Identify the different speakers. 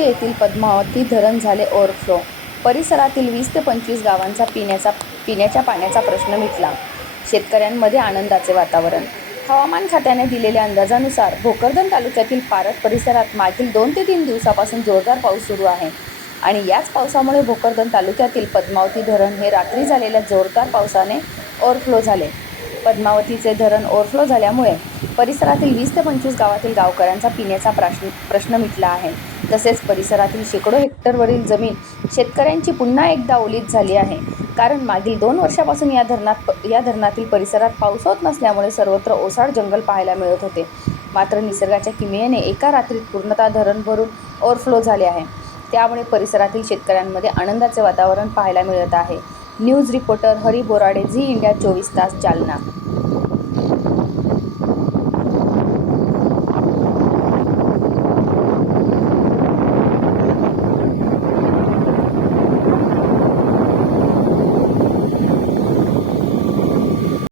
Speaker 1: येथील पद्मावती धरण झाले ओव्हरफ्लो परिसरातील वीस ते पंचवीस गावांचा पिण्याचा पिण्याच्या पाण्याचा प्रश्न मिटला. शेतकऱ्यांमध्ये आनंदाचे वातावरण. हवामान खात्याने दिलेल्या अंदाजानुसार भोकरदन तालुक्यातील पारत परिसरात मागील दोन ते तीन दिवसापासून जोरदार पाऊस सुरू आहे आणि याच पावसामुळे भोकरदन तालुक्यातील पद्मावती धरण हे रात्री झालेल्या जोरदार पावसाने ओव्हरफ्लो झाले. पद्मावतीचे धरण ओव्हरफ्लो झाल्यामुळे परिसरातील वीस ते पंचवीस गावातील गावकऱ्यांचा पिण्याचा प्राश्न प्रश्न मिटला आहे. तसेच परिसरातील शेकडो हेक्टरवरील जमीन शेतकऱ्यांची पुन्हा एकदा ओलीत झाली आहे. कारण मागील दोन वर्षापासून या धरणात या धरणातील परिसरात पाऊस होत नसल्यामुळे सर्वत्र ओसाड जंगल पाहायला मिळत होते. मात्र निसर्गाच्या किमयेने एका रात्रीत पूर्णतः धरण भरून ओव्हरफ्लो झाले आहे. त्यामुळे परिसरातील शेतकऱ्यांमध्ये आनंदाचे वातावरण पाहायला मिळत आहे. News reporter Hari Borade Zee India चोवीस तास जालना.